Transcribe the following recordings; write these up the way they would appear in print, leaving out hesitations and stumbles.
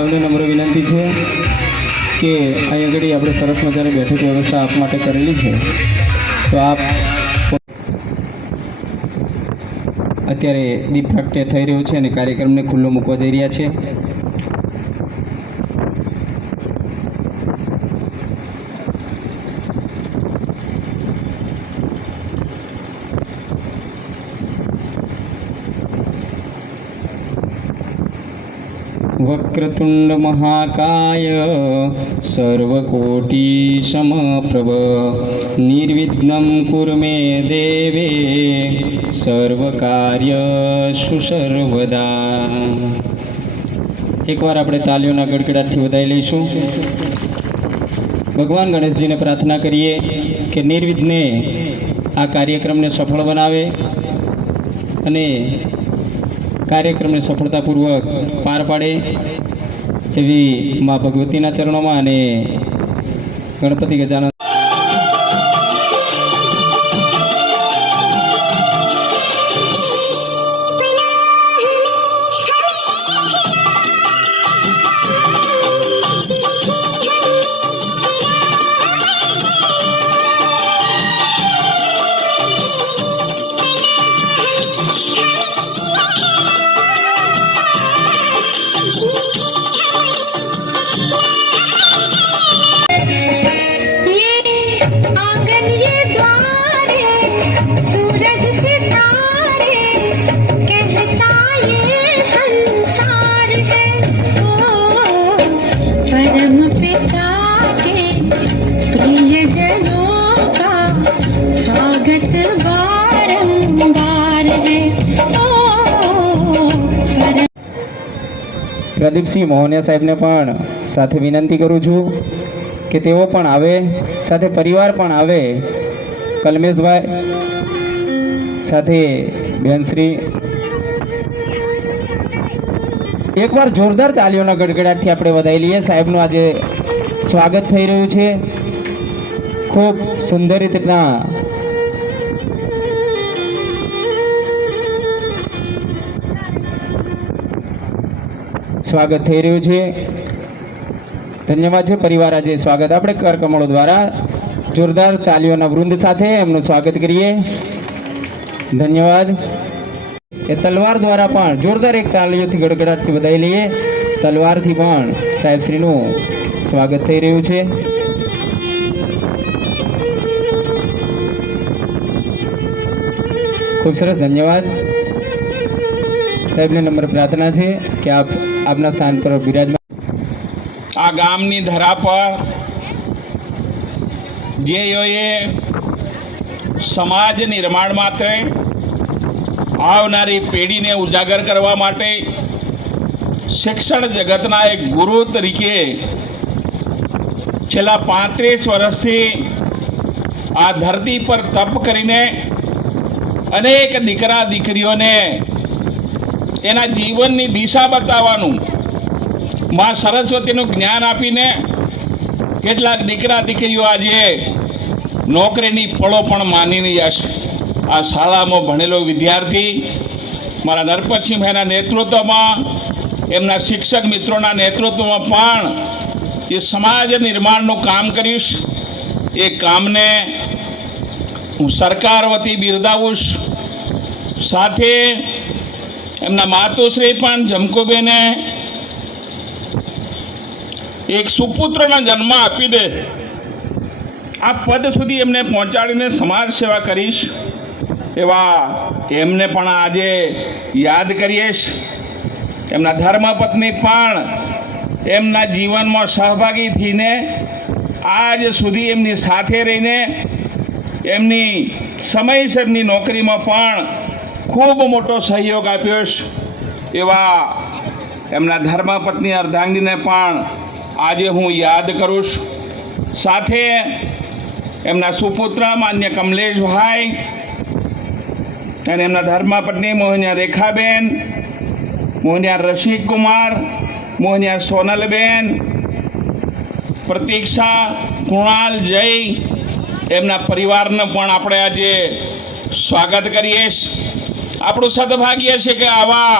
સૌને નમ્ર વિનંતી છે કે અહીં આગળ આપણે સરસ મજાની બેઠક વ્યવસ્થા આપ માટે કરેલી છે, તો આપ અત્યારે દીપ પ્રાગટ્ય થઈ રહ્યું છે અને કાર્યક્રમને ખુલ્લો મૂકવા જઈ રહ્યા છે. વક્રતુંડ મહાકાય સર્વકોટિ સમપ્રભ નિર્વિઘ્नं કુરુ મે દેવે સર્વકાર્યસુ સર્વદા. એકવાર આપણે તાલીઓના ગડગડાટથી વધાવી લઈશું. ભગવાન ગણેશજીને પ્રાર્થના કરીએ કે નિર્વિઘ્ને આ કાર્યક્રમને સફળ બનાવે અને કાર્યક્રમને સફળતાપૂર્વક પાર પાડે એવી મા ભગવતીના ચરણોમાં અને ગણપતિ ગજાનન પ્રદીપસિંહ મોહનિયા સાહેબને પણ સાથે વિનંતી કરું છું કે તેઓ પણ આવે, સાથે પરિવાર પણ આવે. કલમેશભાઈ સાથે બેનશ્રી, એકવાર જોરદાર તાલીઓના ગડગડાટથી આપણે વધાવી લઈએ. સાહેબનું આજે સ્વાગત થઈ રહ્યું છે. ખૂબ સુંદર રીતના સ્વાગત થઈ રહ્યું છે. ધન્યવાદ છે પરિવાર. આજે સ્વાગત આપણે કરકમળો દ્વારા જોરદાર તાલીઓના વૃંદ સાથે એમનું સ્વાગત કરીએ. ધન્યવાદ. એ તલવાર દ્વારા પણ જોરદાર એક તાલીઓથી ગડગડાટથી વધાવી લઈએ. તલવારથી પણ સાહેબશ્રીનું સ્વાગત થઈ રહ્યું છે. ખૂબ સરસ. ધન્યવાદ. સાહેબને નમ્ર પ્રાર્થના છે કે આપ આપના સ્થાન પર બિરાજમાન. આ ગામની ધરા પર જે સમાજ નિર્માણ માટે, આવનારી પેઢીને ઉજાગર કરવા માટે શિક્ષણ જગતના એક ગુરુ તરીકે છેલ્લા 35 વર્ષથી આ ધરતી પર તપ કરીને અનેક દીકરા દીકરીઓને એના જીવનની દિશા બતાવવાનું, માં સરસ્વતીનું જ્ઞાન આપીને કેટલાક દીકરા દીકરીઓ આજે નોકરીની પળો પણ માની જશે. આ શાળામાં ભણેલો વિદ્યાર્થી મારા નરપતસિંહભાઈના નેતૃત્વમાં, એમના શિક્ષક મિત્રોના નેતૃત્વમાં પણ જે સમાજ નિર્માણનું કામ કરીશ, એ કામને હું સરકાર વતી બિરદાવું. સાથે એમના માતુશ્રી પણ જમકુબેને એક સુપુત્રનો જન્મ આપી દે આ પદ સુધી એમને પહોંચાડીને સમાજ સેવા કરીશ એવા એમને પણ આજે યાદ કરીએ. એમના ધર્મપત્ની પણ એમના જીવનમાં સહભાગી થઈને આજ સુધી એમની સાથે રહીને એમની સમયસરની નોકરીમાં પણ ખૂબ મોટો સહયોગ આપ્યો. એવા એમના ધર્મપત્ની અર્ધાંગીને પણ આજે હું યાદ કરું. સાથે એમના સુપુત્ર માન્ય કમલેશભાઈ અને એમના ધર્મપત્ની મોહનિયા રેખાબેન, મોહનિયા રસિકકુમાર, મોહનિયા સોનલબેન, પ્રતીક્ષા, કુણાલ, જય, એમના પરિવારને પણ આપણે આજે સ્વાગત કરીએ. આપણું સદભાગ્ય છે કે આવા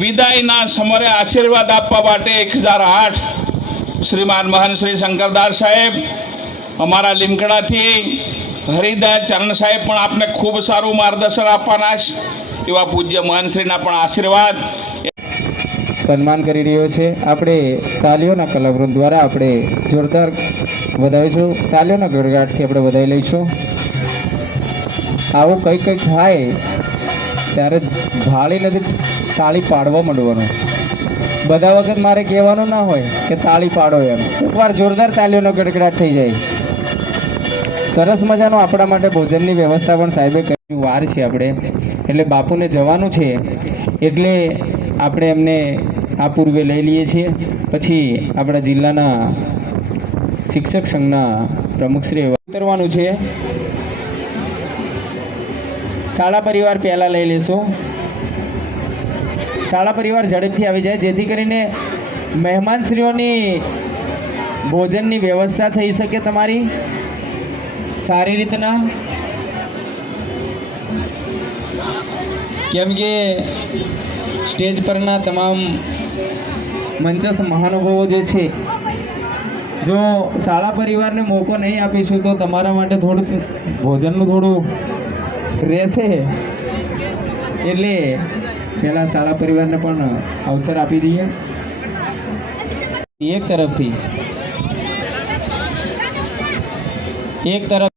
વિદાયના સમરે આશીર્વાદ આપવા માટે 1008 શ્રીમાન મહંત શ્રી શંકરદાસ સાહેબ અમારા લીમખેડાથી, હરિદાસ ચરણ સાહેબ પણ આપને ખૂબ સારું માર્ગદર્શન આપવાના છે. એવા પૂજ્ય મહંતશ્રીના પણ આશીર્વાદ સન્માન કરી રહ્યો છે. આપણે તાલીઓના કલાવૃંદ દ્વારા આપણે જોરદાર વધાવીશું. તાલીઓના ગડગડાટથી આપણે વધાવી લઈશું. આવું કંઈક કંઈક થાય ત્યારે ભાળી નથી તાળી પાડવા માંડવાનું. બધા વખત મારે કહેવાનું ના હોય કે તાળી પાડો એમ. એકવાર જોરદાર તાલીઓનો ગડગડાટ થઈ જાય. સરસ મજાનું આપણા માટે ભોજનની વ્યવસ્થા પણ સાહેબે કરી. વાર છે આપણે એટલે બાપુને જવાનું છે એટલે આપણે એમને આ પૂર્વે લઈ લઈએ છીએ. પછી આપણા જિલ્લાના શિક્ષક સંઘના પ્રમુખશ્રી ઉતરવાનું છે. શાળા પરિવાર પહેલાં લઈ લેશું. શાળા પરિવાર ઝડપથી આવી જાય જેથી કરીને મહેમાનશ્રીઓની ભોજનની વ્યવસ્થા થઈ શકે તમારી સારી રીતના. કેમ કે સ્ટેજ પરના તમામ મંચસ્થ મહાનુભાવો જે છે, જો શાળા પરિવારને મોકો નહીં આપીશું તો તમારા માટે થોડું ભોજનનું થોડું રહેશે. એટલે પહેલાં શાળા પરિવારને પણ અવસર આપી દઈએ. એક તરફ